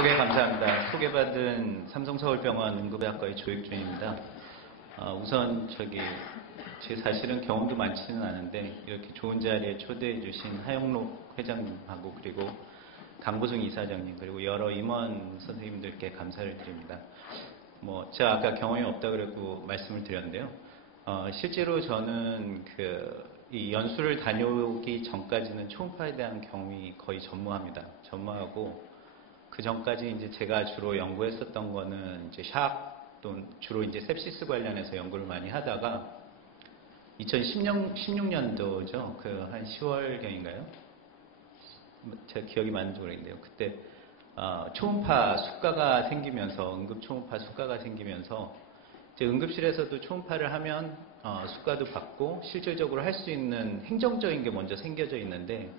소개 감사합니다. 소개받은 삼성서울병원 응급의학과의 조익준입니다. 우선 제 사실은 경험도 많지는 않은데 이렇게 좋은 자리에 초대해 주신 하영록 회장님하고 그리고 강보승 이사장님 그리고 여러 임원 선생님들께 감사를 드립니다. 제가 아까 경험이 없다 그랬고 말씀을 드렸는데요. 실제로 저는 이 연수를 다녀오기 전까지는 초음파에 대한 경험이 거의 전무합니다. 전무하고 그 전까지 이제 제가 주로 연구했었던 거는 이제 샥 또는 주로 이제 sepsis 관련해서 연구를 많이 하다가 2016년도죠. 한 10월경인가요? 제가 기억이 맞는지 모르겠는데요. 그때 초음파 숙가가 생기면서 응급 초음파 숙가가 생기면서 이제 응급실에서도 초음파를 하면 숙가도 받고 실질적으로 할 수 있는 행정적인 게 먼저 생겨져 있는데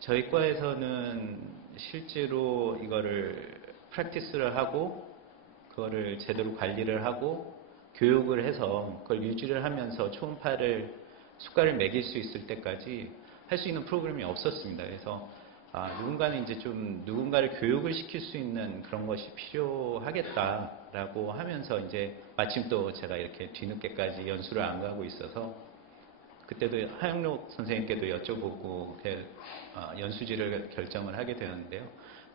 저희 과에서는 실제로 이거를 프랙티스를 하고 그거를 제대로 관리를 하고 교육을 해서 그걸 유지를 하면서 초음파를 숙가를 매길 수 있을 때까지 할 수 있는 프로그램이 없었습니다. 그래서 누군가는 이제 좀 누군가를 교육을 시킬 수 있는 그런 것이 필요하겠다라고 하면서 이제 마침 또 제가 이렇게 뒤늦게까지 연수를 안 가고 있어서 그때도 하영록 선생님께도 여쭤보고 연수지를 결정을 하게 되었는데요.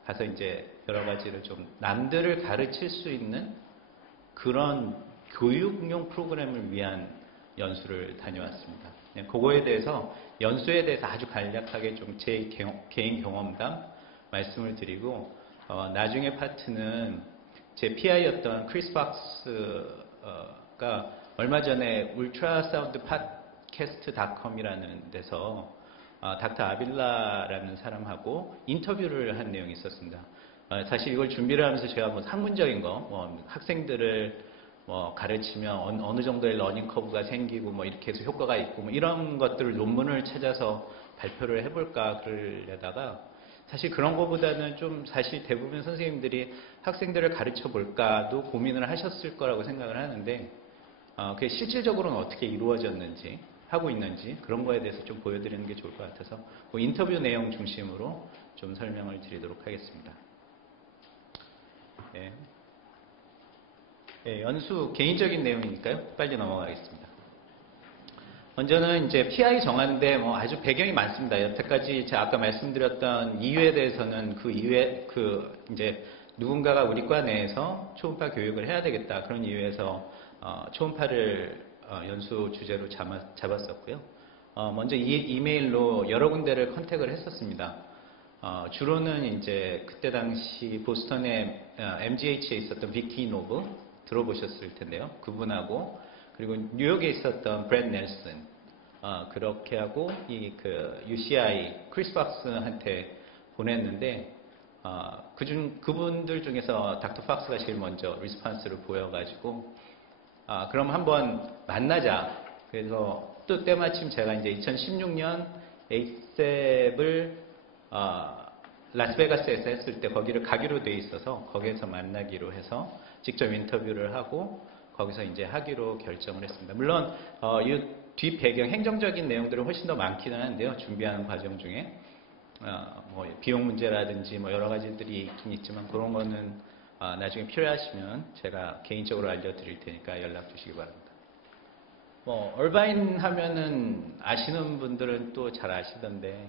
가서 이제 여러 가지를 좀 남들을 가르칠 수 있는 그런 교육용 프로그램을 위한 연수를 다녀왔습니다. 그거에 대해서 연수에 대해서 아주 간략하게 좀 제 개인 경험담 말씀을 드리고 나중에 파트는 제 PI였던 크리스 박스가 얼마 전에 울트라사운드 팟캐스트.com이라는 데서 닥터 아빌라라는 사람하고 인터뷰를 한 내용이 있었습니다. 사실 이걸 준비를 하면서 제가 학문적인 거, 학생들을 가르치면 어느 정도의 러닝 커브가 생기고 이렇게 해서 효과가 있고 이런 것들을 논문을 찾아서 발표를 해볼까 그러려다가 사실 그런 것보다는 좀 사실 대부분 선생님들이 학생들을 가르쳐 볼까도 고민을 하셨을 거라고 생각을 하는데 그게 실질적으로는 어떻게 이루어졌는지 하고 있는지 그런 거에 대해서 좀 보여드리는 게 좋을 것 같아서 그 인터뷰 내용 중심으로 좀 설명을 드리도록 하겠습니다. 연수 개인적인 내용이니까요. 빨리 넘어가겠습니다. 먼저는 이제 PI 정하는데 아주 배경이 많습니다. 여태까지 제가 아까 말씀드렸던 이유에 대해서는 그 이유에 이제 누군가가 우리 과 내에서 초음파 교육을 해야 되겠다 그런 이유에서 초음파를 연수 주제로 잡았었고요. 먼저 이메일로 여러 군데를 컨택을 했었습니다. 주로는 이제 그때 당시 보스턴에 MGH에 있었던 비키 노브 들어보셨을 텐데요. 그분하고 그리고 뉴욕에 있었던 브렛 넬슨 그렇게 하고 UCI 크리스 박스한테 보냈는데 그분들 중에서 닥터 박스가 제일 먼저 리스판스를 보여가지고 그럼 한번 만나자. 그래서 또 때마침 제가 이제 2016년 에이셉을 라스베가스에서 했을 때 거기를 가기로 돼 있어서 거기에서 만나기로 해서 직접 인터뷰를 하고 거기서 이제 하기로 결정을 했습니다. 물론 이 뒷 배경 행정적인 내용들은 훨씬 더 많기는 한데요. 준비하는 과정 중에 비용 문제라든지 여러 가지들이 있긴 있지만 그런 거는 나중에 필요하시면 제가 개인적으로 알려드릴 테니까 연락 주시기 바랍니다. 얼바인 하면은 아시는 분들은 또 잘 아시던데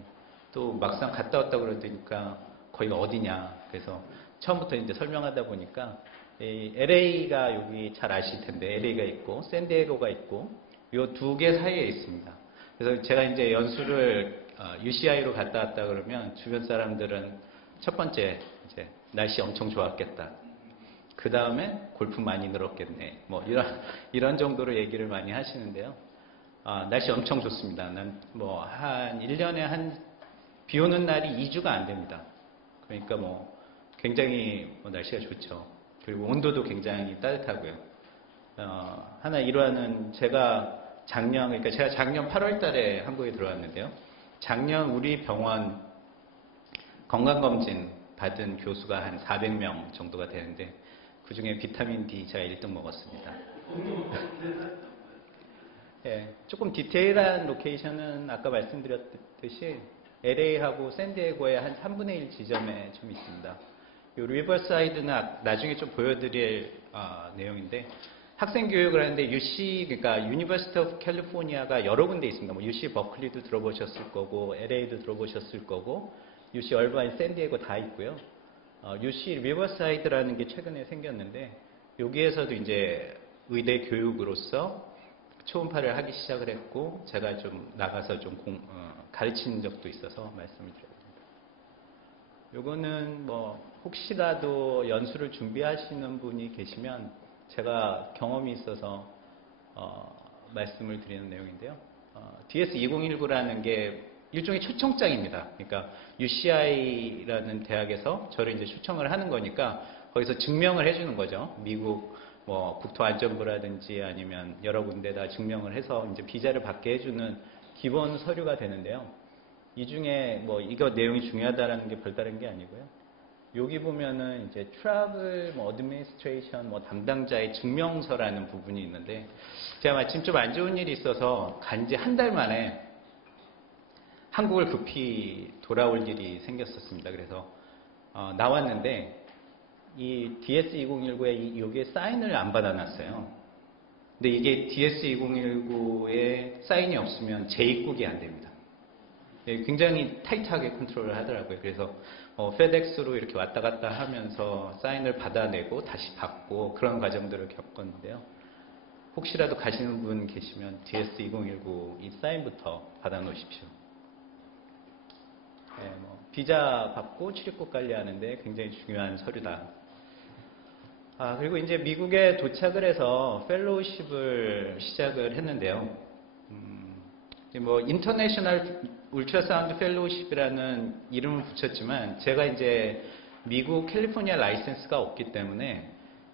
또 막상 갔다 왔다 그러니까 거기가 어디냐. 그래서 처음부터 이제 설명하다 보니까 LA가 여기 잘 아실 텐데 LA가 있고 샌디에고가 있고 요 두 개 사이에 있습니다. 그래서 제가 이제 연수를 UCI로 갔다 왔다 그러면 주변 사람들은 첫 번째 이제 날씨 엄청 좋았겠다. 그 다음에 골프 많이 늘었겠네. 이런 정도로 얘기를 많이 하시는데요. 날씨 엄청 좋습니다. 한 1년에 비 오는 날이 2주가 안 됩니다. 그러니까 굉장히 날씨가 좋죠. 그리고 온도도 굉장히 따뜻하고요. 하나 일화는 제가 작년 8월 달에 한국에 들어왔는데요. 작년 우리 병원 건강검진 받은 교수가 한 400명 정도가 되는데 그 중에 비타민 D 제가 1등 먹었습니다. 조금 디테일한 로케이션은 아까 말씀드렸듯이 LA하고 샌디에고의 한 3분의 1 지점에 좀 있습니다. 이 리버사이드는 나중에 좀 보여드릴 내용인데 학생 교육을 하는데 UC 그러니까 유니버시티 오브 캘리포니아가 여러 군데 있습니다. 뭐 UC 버클리도 들어보셨을 거고 LA도 들어보셨을 거고 UC 얼바인 샌디에고 다 있고요. UC 리버사이드라는 게 최근에 생겼는데 여기에서도 이제 의대 교육으로서 초음파를 하기 시작을 했고 제가 좀 나가서 좀 가르친 적도 있어서 말씀을 드립니다. 요거는 뭐 혹시라도 연수를 준비하시는 분이 계시면 제가 경험이 있어서 말씀을 드리는 내용인데요. DS2019라는 게 일종의 초청장입니다. 그러니까 UCI라는 대학에서 저를 이제 초청을 하는 거니까 거기서 증명을 해주는 거죠. 미국 뭐 국토안전부라든지 아니면 여러 군데다 증명을 해서 이제 비자를 받게 해주는 기본 서류가 되는데요. 이 중에 뭐 이거 내용이 중요하다라는 게 별다른 게 아니고요. 여기 보면은 이제 트래블 뭐 어드미니스트레이션 뭐 담당자의 증명서라는 부분이 있는데 제가 마침 좀 안 좋은 일이 있어서 간지 한 달 만에 한국을 급히 돌아올 일이 생겼었습니다. 그래서 나왔는데 이 DS2019에 여기에 사인을 안 받아놨어요. 근데 이게 DS2019에 사인이 없으면 재입국이 안 됩니다. 굉장히 타이트하게 컨트롤을 하더라고요. 그래서 페덱스로 이렇게 왔다 갔다 하면서 사인을 받아내고 다시 받고 그런 과정들을 겪었는데요. 혹시라도 가시는 분 계시면 DS2019 이 사인부터 받아 놓으십시오. 네, 비자 받고 출입국 관리하는데 굉장히 중요한 서류다. 그리고 이제 미국에 도착을 해서 펠로우십을 시작을 했는데요. 뭐 인터내셔널 울트라사운드 펠로우십이라는 이름을 붙였지만 제가 이제 미국 캘리포니아 라이센스가 없기 때문에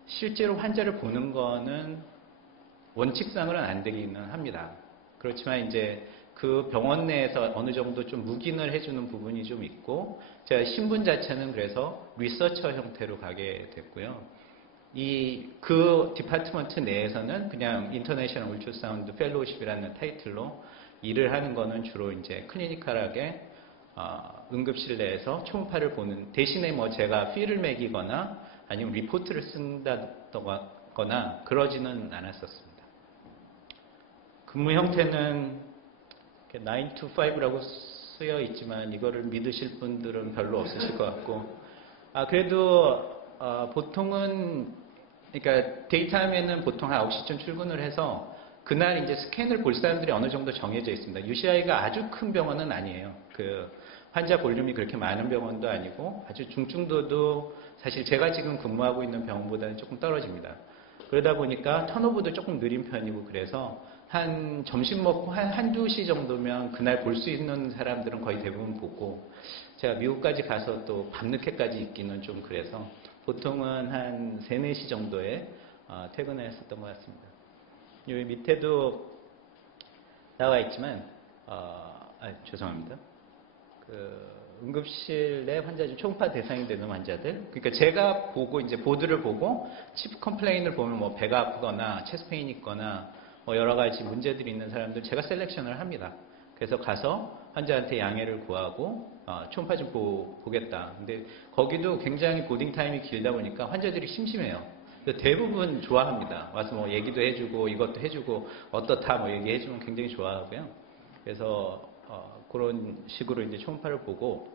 실제로 환자를 보는 거는 원칙상으로는 안 되기는 합니다. 그렇지만 이제 그 병원 내에서 어느 정도 좀 묵인을 해주는 부분이 좀 있고 제가 신분 자체는 그래서 리서처 형태로 가게 됐고요. 그 디파트먼트 내에서는 그냥 인터내셔널 울트라사운드 펠로우십이라는 타이틀로 일을 하는 거는 주로 이제 클리니컬하게 응급실 내에서 초음파를 보는 대신에 뭐 제가 필을 매기거나 아니면 리포트를 쓴다거나 그러지는 않았었습니다. 근무 형태는 9 to 5라고 쓰여 있지만 이거를 믿으실 분들은 별로 없으실 것 같고 그래도 보통은 그러니까 데이타임에는 보통 한 9시쯤 출근을 해서 그날 이제 스캔을 볼 사람들이 어느 정도 정해져 있습니다. UCI가 아주 큰 병원은 아니에요. 그 환자 볼륨이 그렇게 많은 병원도 아니고 아주 중증도도 사실 제가 지금 근무하고 있는 병원보다는 조금 떨어집니다. 그러다 보니까 턴오버도 조금 느린 편이고 그래서 한 점심 먹고 한두 시 정도면 그날 볼 수 있는 사람들은 거의 대부분 보고 제가 미국까지 가서 또 밤늦게까지 있기는 좀 그래서 보통은 한 3, 4시 정도에 퇴근을 했었던 것 같습니다. 여기 밑에도 나와 있지만 죄송합니다. 응급실 내 환자들 초음파 대상이 되는 환자들 그러니까 제가 보고 이제 보드를 보고 치프 컴플레인을 보면 뭐 배가 아프거나 체스트페인이 있거나 뭐 여러 가지 문제들이 있는 사람들 제가 셀렉션을 합니다. 그래서 가서 환자한테 양해를 구하고 초음파 좀 보겠다. 근데 거기도 굉장히 보딩 타임이 길다 보니까 환자들이 심심해요. 대부분 좋아합니다. 와서 뭐 얘기도 해주고 이것도 해주고 어떻다 뭐 얘기해주면 굉장히 좋아하고요. 그래서 그런 식으로 이제 초음파를 보고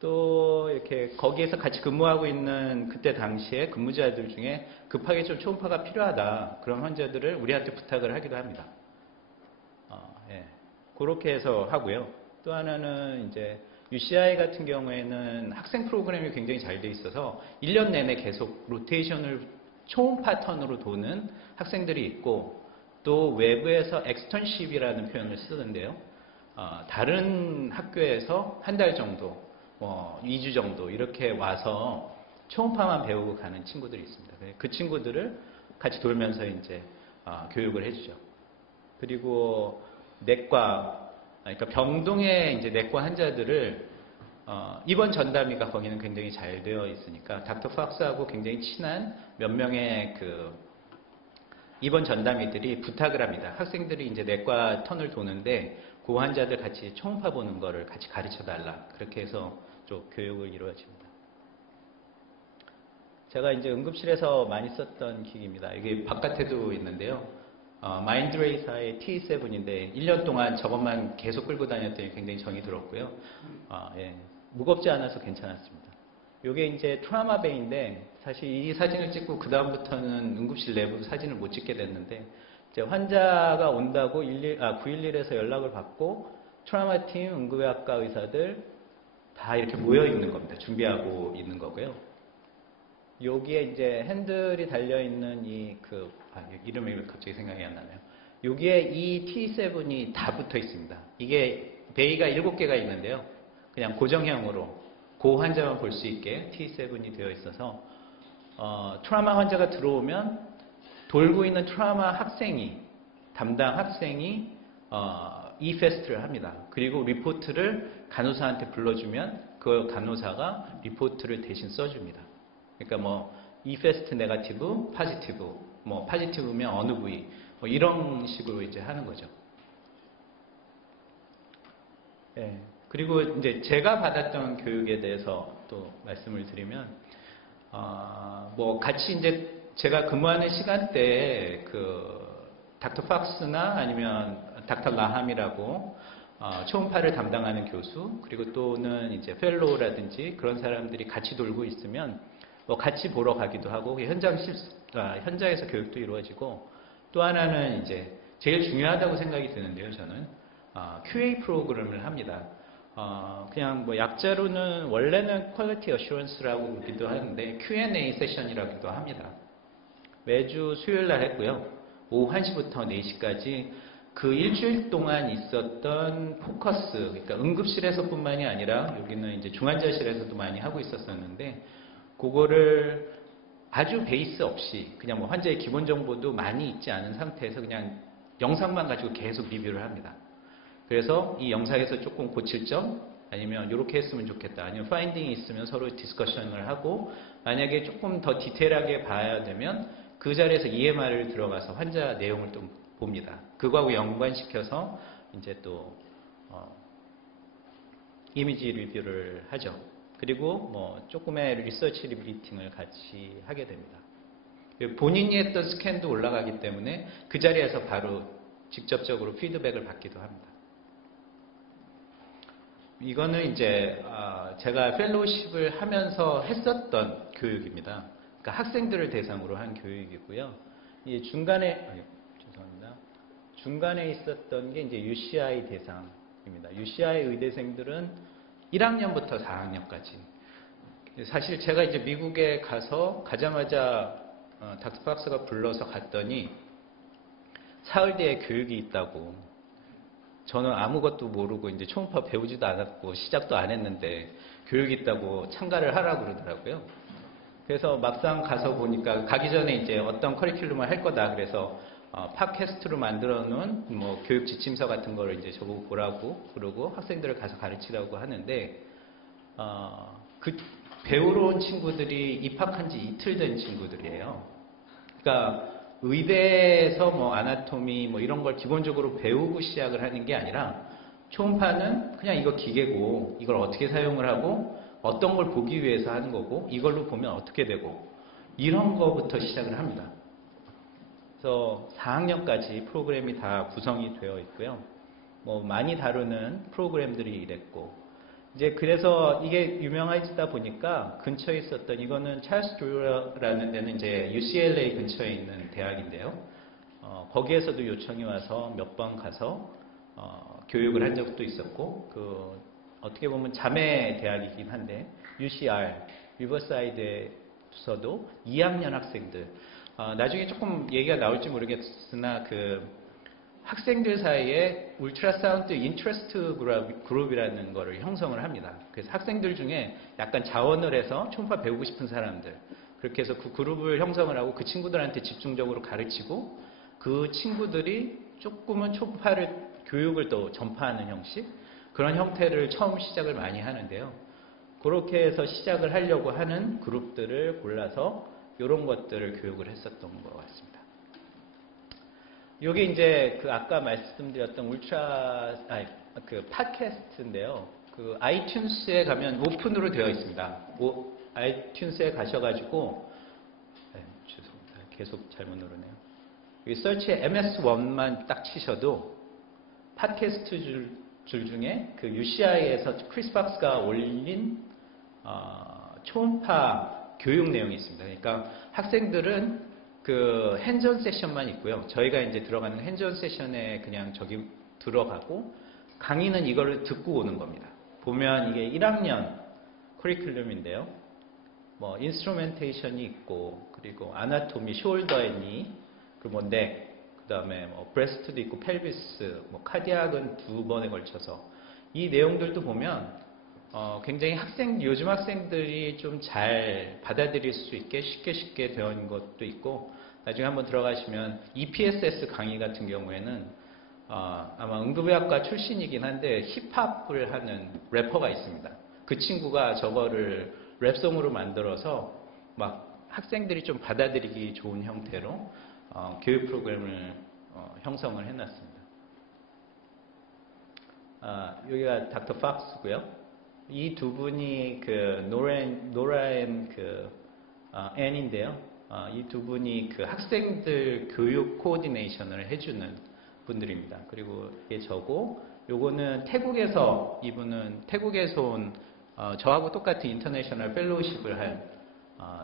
또 이렇게 거기에서 같이 근무하고 있는 그때 당시에 근무자들 중에 급하게 좀 초음파가 필요하다 그런 환자들을 우리한테 부탁을 하기도 합니다. 예. 그렇게 해서 하고요. 또 하나는 이제 UCI 같은 경우에는 학생 프로그램이 굉장히 잘 돼 있어서 1년 내내 계속 로테이션을 초음파 턴으로 도는 학생들이 있고 또 외부에서 엑스턴십이라는 표현을 쓰는데요. 다른 학교에서 한 달 정도, 2주 정도 이렇게 와서 초음파만 배우고 가는 친구들이 있습니다. 그 친구들을 같이 돌면서 이제 교육을 해주죠. 그리고 내과, 그러니까 병동의 이제 내과 환자들을 입원 전담의가 거기는 굉장히 잘 되어 있으니까 닥터 박스하고 굉장히 친한 몇 명의 그 입원 전담의들이 부탁을 합니다. 학생들이 이제 내과 턴을 도는데 그 환자들 같이 초음파 보는 거를 같이 가르쳐 달라. 그렇게 해서 좀 교육을 이루어집니다. 제가 이제 응급실에서 많이 썼던 기기입니다. 이게 바깥에도 있는데요. 마인드레이사의 T7인데 1년 동안 저것만 계속 끌고 다녔더니 굉장히 정이 들었고요. 예, 무겁지 않아서 괜찮았습니다. 이게 이제 트라우마 베이인데 사실 이 사진을 찍고 그 다음부터는 응급실 내부 사진을 못 찍게 됐는데 이제 환자가 온다고 911에서 연락을 받고 트라우마 팀, 응급의학과 의사들 다 이렇게 모여 있는 겁니다. 준비하고 있는 거고요. 여기에 이제 핸들이 달려있는 이름이 갑자기 생각이 안 나네요. 여기에 이 T7이 다 붙어 있습니다. 이게 베이가 7개가 있는데요. 그냥 고정형으로 그 환자만 볼 수 있게 T7이 되어 있어서 트라우마 환자가 들어오면 돌고 있는 트라우마 담당 학생이 E-FAST를 합니다. 그리고 리포트를 간호사한테 불러주면 그 간호사가 리포트를 대신 써줍니다. 그러니까 뭐 E-FAST 네거티브, 포지티브, 뭐 포지티브면 어느 부위, 뭐 이런 식으로 이제 하는 거죠. 예. 그리고 이제 제가 받았던 교육에 대해서 또 말씀을 드리면, 뭐 같이 이제 제가 근무하는 시간대에 닥터 박스나 아니면 닥터 라함이라고 초음파를 담당하는 교수, 그리고 또는 이제 펠로우라든지 그런 사람들이 같이 돌고 있으면 뭐 같이 보러 가기도 하고 현장에서 교육도 이루어지고, 또 하나는 이제 제일 중요하다고 생각이 드는데요. 저는 QA 프로그램을 합니다. 그냥 뭐 약자로는 원래는 퀄리티 어슈런스라고 부르기도 하는데 Q&A 세션이라고도 합니다. 매주 수요일 날 했고요. 오후 1시부터 4시까지 그 일주일 동안 있었던 포커스, 그러니까 응급실에서뿐만이 아니라 여기는 이제 중환자실에서도 많이 하고 있었었는데, 그거를 아주 베이스 없이 그냥 뭐 환자의 기본 정보도 많이 있지 않은 상태에서 그냥 영상만 가지고 계속 리뷰를 합니다. 그래서 이 영상에서 조금 고칠 점, 아니면 이렇게 했으면 좋겠다, 아니면 파인딩이 있으면 서로 디스커션을 하고, 만약에 조금 더 디테일하게 봐야 되면 그 자리에서 EMR을 들어가서 환자 내용을 좀 봅니다. 그거하고 연관시켜서 이제 또 이미지 리뷰를 하죠. 그리고 뭐 조금의 리서치 리뷰팅을 같이 하게 됩니다. 본인이 했던 스캔도 올라가기 때문에 그 자리에서 바로 직접적으로 피드백을 받기도 합니다. 이거는 이제 제가 펠로우십을 하면서 했었던 교육입니다. 그러니까 학생들을 대상으로 한 교육이고요. 이 중간에 있었던 게 이제 UCI 대상입니다. UCI 의대생들은 1학년부터 4학년까지. 사실 제가 이제 미국에 가자마자 닥터 박스가 불러서 갔더니 사흘 뒤에 교육이 있다고. 저는 아무것도 모르고 이제 초음파 배우지도 않았고 시작도 안 했는데 교육이 있다고 참가를 하라고 그러더라고요. 그래서 막상 가서 보니까 가기 전에 이제 어떤 커리큘럼을 할 거다. 그래서 팟캐스트로 만들어 놓은 뭐 교육 지침서 같은 거를 이제 저보고 보라고 그러고 학생들을 가서 가르치라고 하는데, 그 배우러 온 친구들이 입학한 지 이틀 된 친구들이에요. 그러니까 의대에서 뭐 아나토미 뭐 이런 걸 기본적으로 배우고 시작을 하는 게 아니라, 초음파는 그냥 이거 기계고 이걸 어떻게 사용을 하고 어떤 걸 보기 위해서 하는 거고 이걸로 보면 어떻게 되고, 이런 거부터 시작을 합니다. 그래서 4학년까지 프로그램이 다 구성이 되어 있고요. 뭐 많이 다루는 프로그램들이 이랬고, 이제 그래서 이게 유명해지다 보니까 근처에 있었던, 이거는 찰스 드루라는 데는 이제 UCLA 근처에 있는 대학인데요. 거기에서도 요청이 와서 몇 번 가서 교육을 한 적도 있었고, 어떻게 보면 자매 대학이긴 한데 UCR 리버사이드에서도 2학년 학생들, 나중에 조금 얘기가 나올지 모르겠으나 학생들 사이에 울트라사운드 인트러스트 그룹이라는 거를 형성을 합니다. 그래서 학생들 중에 약간 자원을 해서 초음파 배우고 싶은 사람들, 그렇게 해서 그 그룹을 형성을 하고 그 친구들한테 집중적으로 가르치고, 그 친구들이 조금은 초음파를 교육을 또 전파하는 형식, 그런 형태를 처음 시작을 많이 하는데요. 그렇게 해서 시작을 하려고 하는 그룹들을 골라서 이런 것들을 교육을 했었던 것 같습니다. 이게 이제 아까 말씀드렸던 팟캐스트인데요. 아이튠스에 가면 오픈으로 되어 있습니다. 아이튠스에 가셔가지고 계속 잘못 누르네요. 이 서치에 MS1만 딱 치셔도 팟캐스트 줄 중에 그 UCI에서 크리스 박스가 올린 초음파 교육 내용이 있습니다. 그러니까 학생들은 그 핸즈온 세션만 있고요. 저희가 이제 들어가는 핸즈온 세션에 그냥 저기 들어가고 강의는 이거를 듣고 오는 겁니다. 보면 이게 1학년 커리큘럼인데요. 뭐 인스트루멘테이션이 있고 그리고 아나토미, 숄더 앤 니, 그리고 뭐 넥, 그다음에 뭐 브레스트도 있고 펠비스, 뭐 카디악은 2번에 걸쳐서 이 내용들도 보면 굉장히 요즘 학생들이 좀 잘 받아들일 수 있게 쉽게 되어 있는 것도 있고, 나중에 한번 들어가시면 EPSS 강의 같은 경우에는 아마 응급의학과 출신이긴 한데 힙합을 하는 래퍼가 있습니다. 그 친구가 저거를 랩송으로 만들어서 막 학생들이 좀 받아들이기 좋은 형태로 교육 프로그램을 형성을 해놨습니다. 여기가 닥터 박스고요. 이 두 분이 그 노라 앤 앤인데요. 이 두 분이 그 학생들 교육 코오디네이션을 해주는 분들입니다. 그리고 이게 저고, 요거는 이분은 태국에서 온 저하고 똑같은 인터내셔널 펠로우십을 한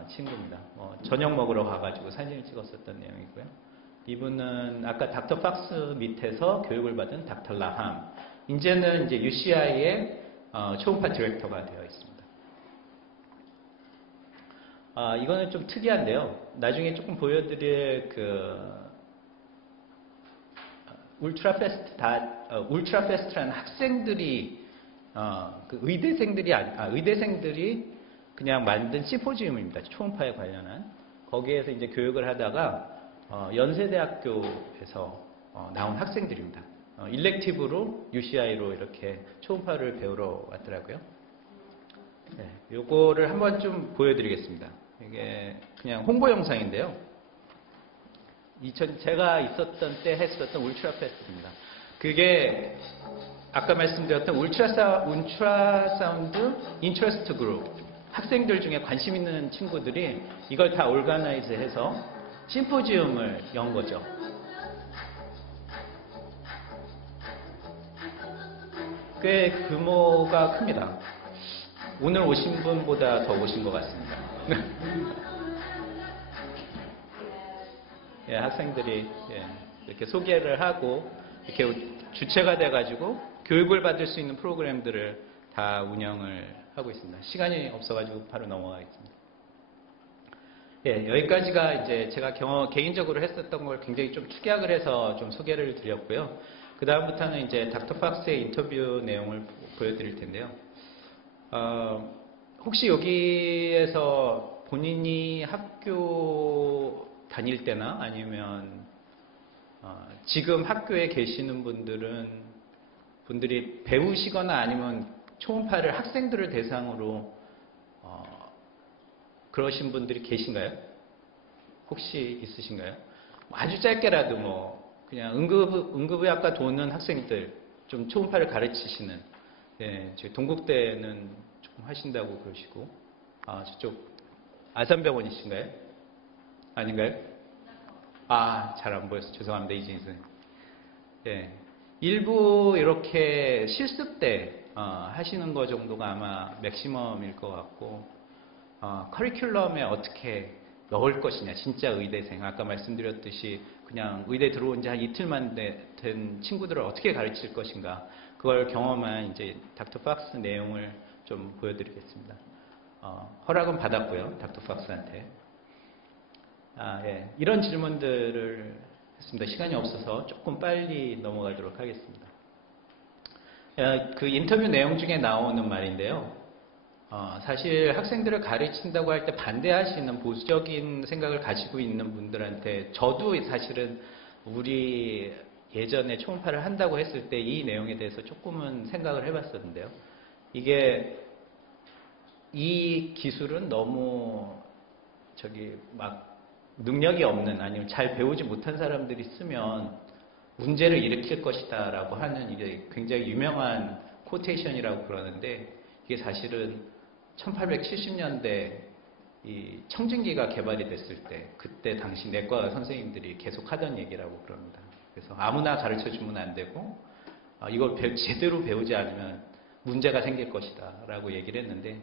친구입니다. 저녁 먹으러 가가지고 사진을 찍었었던 내용이고요. 이분은 아까 닥터 박스 밑에서 교육을 받은 닥터 라함. 이제는 이제 UCI의 초음파 디렉터가 되어 있습니다. 이거는 좀 특이한데요. 나중에 조금 보여드릴 울트라 페스트라는 학생들이 의대생들이 그냥 만든 심포지움입니다. 초음파에 관련한. 거기에서 이제 교육을 하다가 연세대학교에서 나온 학생들입니다. 일렉티브로 UCI로 이렇게 초음파를 배우러 왔더라고요. 네, 요거를 한번 좀 보여드리겠습니다. 이게 그냥 홍보 영상인데요. 제가 있었던 때 했었던 울트라 페스트입니다. 그게 아까 말씀드렸던 울트라사운드 인트러스트 그룹, 학생들 중에 관심 있는 친구들이 이걸 다 올가나이즈 해서 심포지움을 연 거죠. 꽤 규모가 큽니다. 오늘 오신 분보다 더 오신 것 같습니다. 예, 학생들이 이렇게 소개를 하고 이렇게 주체가 돼가지고 교육을 받을 수 있는 프로그램들을 다 운영을 하고 있습니다. 시간이 없어가지고 바로 넘어가겠습니다. 예, 여기까지가 이제 제가 개인적으로 했었던 걸 굉장히 좀 축약을 해서 좀 소개를 드렸고요. 그 다음부터는 이제 닥터 박스의 인터뷰 내용을 보여드릴 텐데요. 혹시 여기에서 본인이 학교 다닐 때나 아니면 지금 학교에 계시는 분들이 배우시거나 아니면 초음파를 학생들을 대상으로 그러신 분들이 계신가요? 혹시 있으신가요? 아주 짧게라도 뭐 그냥 응급의학과 도는 학생들 좀 초음파를 가르치시는, 예, 저희 동국대는 조금 하신다고 그러시고, 저쪽 아산병원이신가요? 아닌가요? 잘 안 보여서 죄송합니다, 이진희 선생님. 예, 일부 이렇게 실습 때 하시는 거 정도가 아마 맥시멈일 것 같고, 커리큘럼에 어떻게 넣을 것이냐, 진짜 의대생, 아까 말씀드렸듯이 그냥 의대 들어온 지 한 이틀만 된 친구들을 어떻게 가르칠 것인가, 그걸 경험한 이제 닥터 박스 내용을 좀 보여드리겠습니다. 허락은 받았고요, 닥터 박스한테. 예, 이런 질문들을 했습니다. 시간이 없어서 조금 빨리 넘어가도록 하겠습니다. 그 인터뷰 내용 중에 나오는 말인데요. 사실 학생들을 가르친다고 할 때 반대하시는 보수적인 생각을 가지고 있는 분들한테 저도 사실은 우리 예전에 초음파를 한다고 했을 때 이 내용에 대해서 조금은 생각을 해봤었는데요. 이 기술은 너무 막 능력이 없는, 아니면 잘 배우지 못한 사람들이 쓰면 문제를 일으킬 것이다 라고 하는, 이게 굉장히 유명한 코테이션이라고 그러는데, 이게 사실은 1870년대 이 청진기가 개발이 됐을 때 그때 당시 내과 선생님들이 계속 하던 얘기라고 그럽니다. 그래서 아무나 가르쳐 주면 안 되고 이걸 제대로 배우지 않으면 문제가 생길 것이다 라고 얘기를 했는데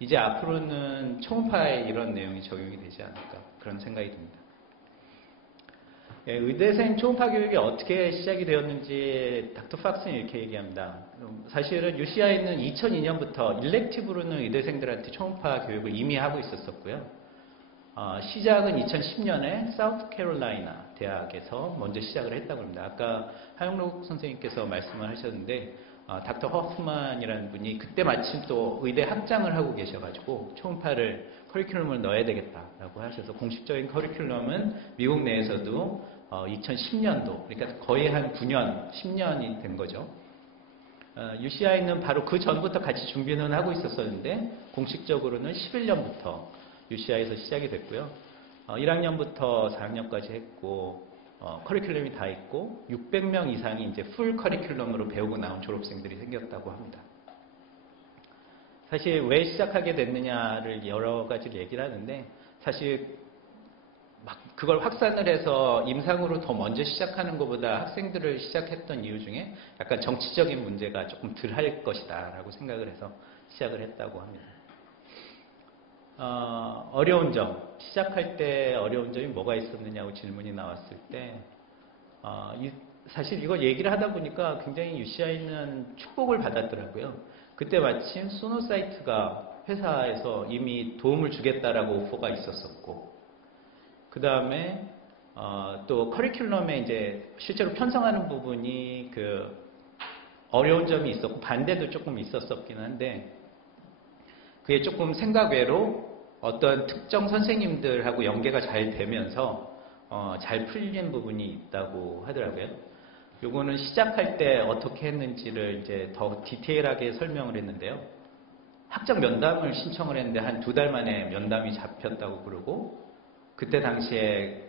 이제 앞으로는 초음파에 이런 내용이 적용이 되지 않을까 그런 생각이 듭니다. 예, 의대생 초음파 교육이 어떻게 시작이 되었는지 닥터 팍스는 이렇게 얘기합니다. 사실은 UCI는 2002년부터 일렉티브로는 의대생들한테 초음파 교육을 이미 하고 있었었고요. 시작은 2010년에 사우스캐롤라이나 대학에서 먼저 시작을 했다고 합니다. 아까 하영록 선생님께서 말씀을 하셨는데 닥터 허프만이라는 분이 그때 마침 또 의대 학장을 하고 계셔가지고 초음파를 커리큘럼을 넣어야 되겠다라고 하셔서 공식적인 커리큘럼은 미국 내에서도 2010년도 그러니까 거의 한 9년, 10년이 된 거죠. UCI는 바로 그 전부터 같이 준비는 하고 있었었는데 공식적으로는 11년부터 UCI에서 시작이 됐고요. 1학년부터 4학년까지 했고 커리큘럼이 다 있고 600명 이상이 이제 풀 커리큘럼으로 배우고 나온 졸업생들이 생겼다고 합니다. 사실 왜 시작하게 됐느냐를 여러 가지를 얘기를 하는데 사실 막 그걸 확산을 해서 임상으로 더 먼저 시작하는 것보다 학생들을 시작했던 이유 중에 약간 정치적인 문제가 조금 덜 할 것이다 라고 생각을 해서 시작을 했다고 합니다. 어려운 점, 시작할 때 어려운 점이 뭐가 있었느냐고 질문이 나왔을 때 사실 이걸 얘기를 하다 보니까 굉장히 UCI는 축복을 받았더라고요. 그때 마침 소노사이트가 회사에서 이미 도움을 주겠다라고 오퍼가 있었었고 그 다음에 또 커리큘럼에 이제 실제로 편성하는 부분이 그 어려운 점이 있었고 반대도 조금 있었었긴 한데 그게 조금 생각 외로 어떤 특정 선생님들하고 연계가 잘 되면서 잘 풀린 부분이 있다고 하더라고요. 요거는 시작할 때 어떻게 했는지를 이제 더 디테일하게 설명을 했는데요. 학장 면담을 신청을 했는데 한 2달 만에 면담이 잡혔다고 그러고 그때 당시에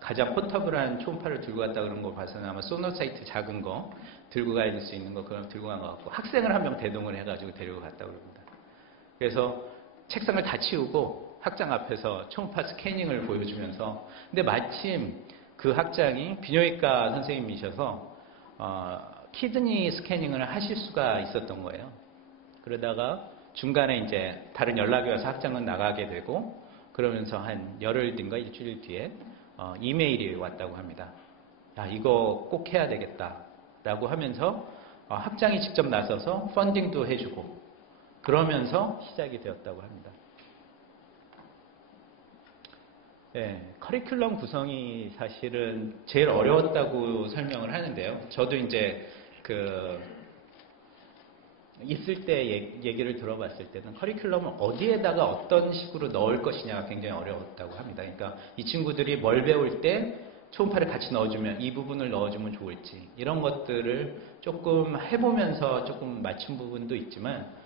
가장 포터블한 초음파를 들고 갔다 그런 거 봐서는 아마 소노사이트 작은 거 들고 갈 수 있는 거 그럼 들고 간 것 같고 학생을 한 명 대동을 해가지고 데리고 갔다고 그럽니다. 그래서 책상을 다 치우고 학장 앞에서 초음파 스캐닝을 보여주면서 근데 마침 그 학장이 비뇨기과 선생님이셔서 키드니 스캐닝을 하실 수가 있었던 거예요. 그러다가 중간에 이제 다른 연락이 와서 학장은 나가게 되고 그러면서 한 열흘 뒤인가 일주일 뒤에 이메일이 왔다고 합니다. 야, 이거 꼭 해야 되겠다 라고 하면서 학장이 직접 나서서 펀딩도 해주고 그러면서 시작이 되었다고 합니다. 네, 커리큘럼 구성이 사실은 제일 어려웠다고 설명을 하는데요. 저도 이제 있을 때 얘기를 들어봤을 때는 커리큘럼을 어디에다가 어떤 식으로 넣을 것이냐가 굉장히 어려웠다고 합니다. 그러니까 이 친구들이 뭘 배울 때 초음파를 같이 넣어주면 이 부분을 넣어주면 좋을지 이런 것들을 조금 해보면서 조금 맞춘 부분도 있지만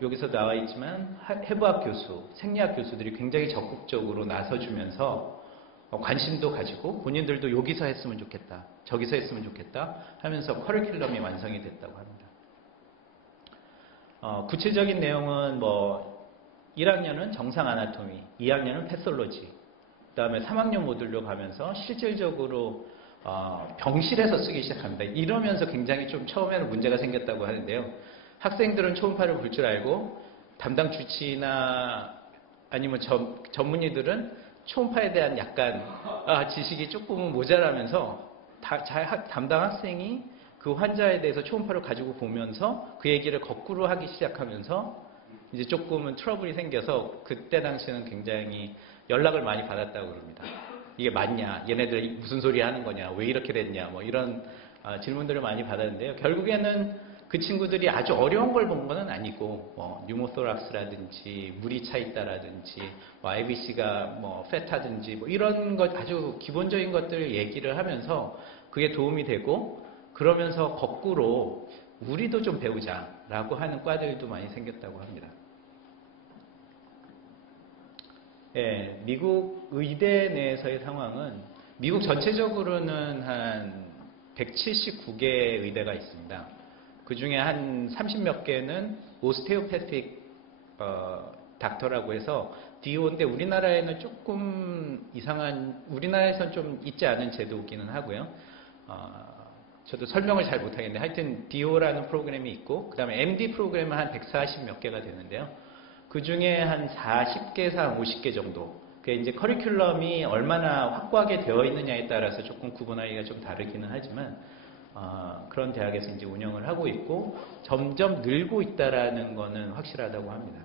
여기서 나와 있지만 해부학 교수, 생리학 교수들이 굉장히 적극적으로 나서주면서 관심도 가지고 본인들도 여기서 했으면 좋겠다, 저기서 했으면 좋겠다 하면서 커리큘럼이 완성이 됐다고 합니다. 구체적인 내용은 뭐 1학년은 정상 아나토미, 2학년은 패솔로지, 그 다음에 3학년 모듈로 가면서 실질적으로 병실에서 쓰기 시작합니다. 이러면서 굉장히 좀 처음에는 문제가 생겼다고 하는데요. 학생들은 초음파를 볼 줄 알고 담당 주치나 아니면 전문의들은 초음파에 대한 약간 지식이 조금은 모자라면서 담당 학생이 그 환자에 대해서 초음파를 가지고 보면서 그 얘기를 거꾸로 하기 시작하면서 이제 조금은 트러블이 생겨서 그때 당시에는 굉장히 연락을 많이 받았다고 그럽니다. 이게 맞냐? 얘네들 무슨 소리 하는 거냐? 왜 이렇게 됐냐? 뭐 이런 질문들을 많이 받았는데요. 결국에는 그 친구들이 아주 어려운 걸 본 건 아니고 뭐 뉴모토락스라든지 물이 차 있다라든지 뭐 IBC가 뭐 페타든지 뭐 이런 것 아주 기본적인 것들을 얘기를 하면서 그게 도움이 되고 그러면서 거꾸로 우리도 좀 배우자라고 하는 과들도 많이 생겼다고 합니다. 예, 미국 의대 내에서의 상황은 미국 전체적으로는 한 179개의 의대가 있습니다. 그 중에 한 30몇 개는 오스테오패틱 닥터라고 해서 DO인데 우리나라에는 조금 이상한, 우리나라에선 좀 있지 않은 제도이기는 하고요. 저도 설명을 잘 못하겠는데 하여튼 DO라는 프로그램이 있고 그 다음에 MD 프로그램은 한 140 몇 개가 되는데요. 그 중에 한 40개에서 한 50개 정도. 그게 이제 커리큘럼이 얼마나 확고하게 되어 있느냐에 따라서 조금 구분하기가 좀 다르기는 하지만 그런 대학에서 이제 운영을 하고 있고 점점 늘고 있다라는 거는 확실하다고 합니다.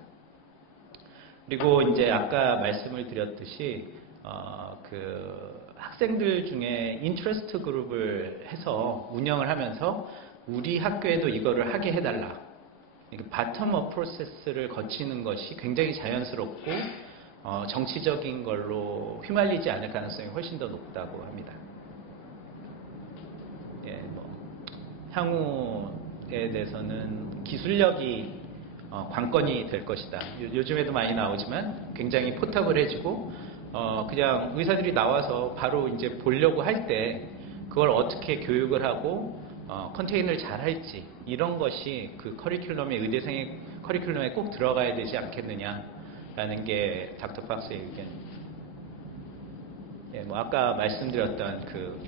그리고 이제 아까 말씀을 드렸듯이 그 학생들 중에 인트레스트 그룹을 해서 운영을 하면서 우리 학교에도 이거를 하게 해달라. 바텀업 프로세스를 거치는 것이 굉장히 자연스럽고 정치적인 걸로 휘말리지 않을 가능성이 훨씬 더 높다고 합니다. 예, 뭐 향후에 대해서는 기술력이 관건이 될 것이다. 요즘에도 많이 나오지만 굉장히 포탑을 해주고 그냥 의사들이 나와서 바로 이제 보려고 할 때 그걸 어떻게 교육을 하고 컨테인을 잘 할지 이런 것이 그 커리큘럼의 의대생의 커리큘럼에 꼭 들어가야 되지 않겠느냐라는 게 닥터 박스의 의견입니다. 예, 뭐 아까 말씀드렸던 그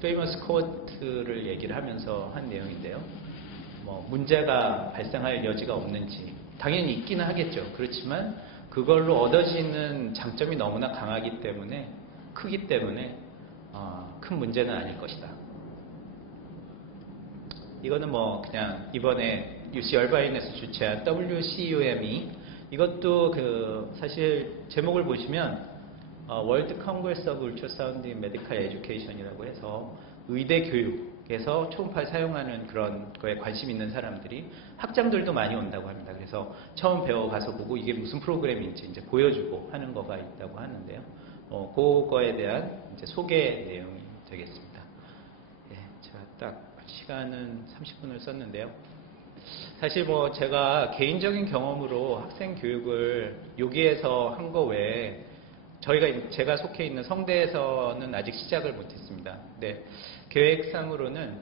페이머스 코트를 얘기를 하면서 한 내용인데요. 뭐 문제가 발생할 여지가 없는지 당연히 있기는 하겠죠. 그렇지만 그걸로 얻어지는 장점이 너무나 강하기 때문에 크기 때문에 큰 문제는 아닐 것이다. 이거는 뭐 그냥 이번에 UC 얼바인에서 주최한 WCUME 이것도 그 사실 제목을 보시면 월드 컨그레스 오브 울트라사운드 인 메디컬 에듀케이션이라고 해서 의대 교육에서 초음파를 사용하는 그런 거에 관심 있는 사람들이 학장들도 많이 온다고 합니다. 그래서 처음 배워가서 보고 이게 무슨 프로그램인지 이제 보여주고 하는 거가 있다고 하는데요. 그거에 대한 이제 소개 내용이 되겠습니다. 예, 제가 딱 시간은 30분을 썼는데요. 사실 뭐 제가 개인적인 경험으로 학생 교육을 여기에서 한 거 외에 제가 속해 있는 성대에서는 아직 시작을 못했습니다. 근데 계획상으로는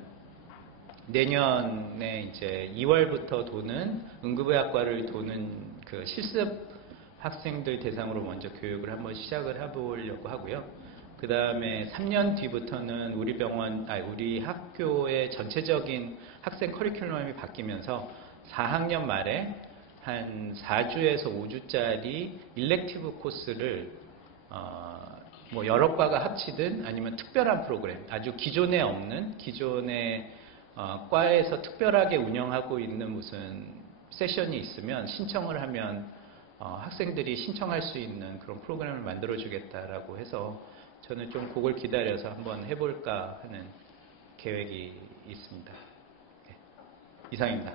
내년에 이제 2월부터 도는 응급의학과를 도는 그 실습 학생들 대상으로 먼저 교육을 한번 시작을 해보려고 하고요. 그 다음에 3년 뒤부터는 우리 학교의 전체적인 학생 커리큘럼이 바뀌면서 4학년 말에 한 4주에서 5주짜리 일렉티브 코스를 뭐 여러 과가 합치든 아니면 특별한 프로그램, 아주 기존에 없는 기존의 과에서 특별하게 운영하고 있는 무슨 세션이 있으면 신청을 하면 학생들이 신청할 수 있는 그런 프로그램을 만들어 주겠다라고 해서 저는 좀 그걸 기다려서 한번 해볼까 하는 계획이 있습니다. 네, 이상입니다.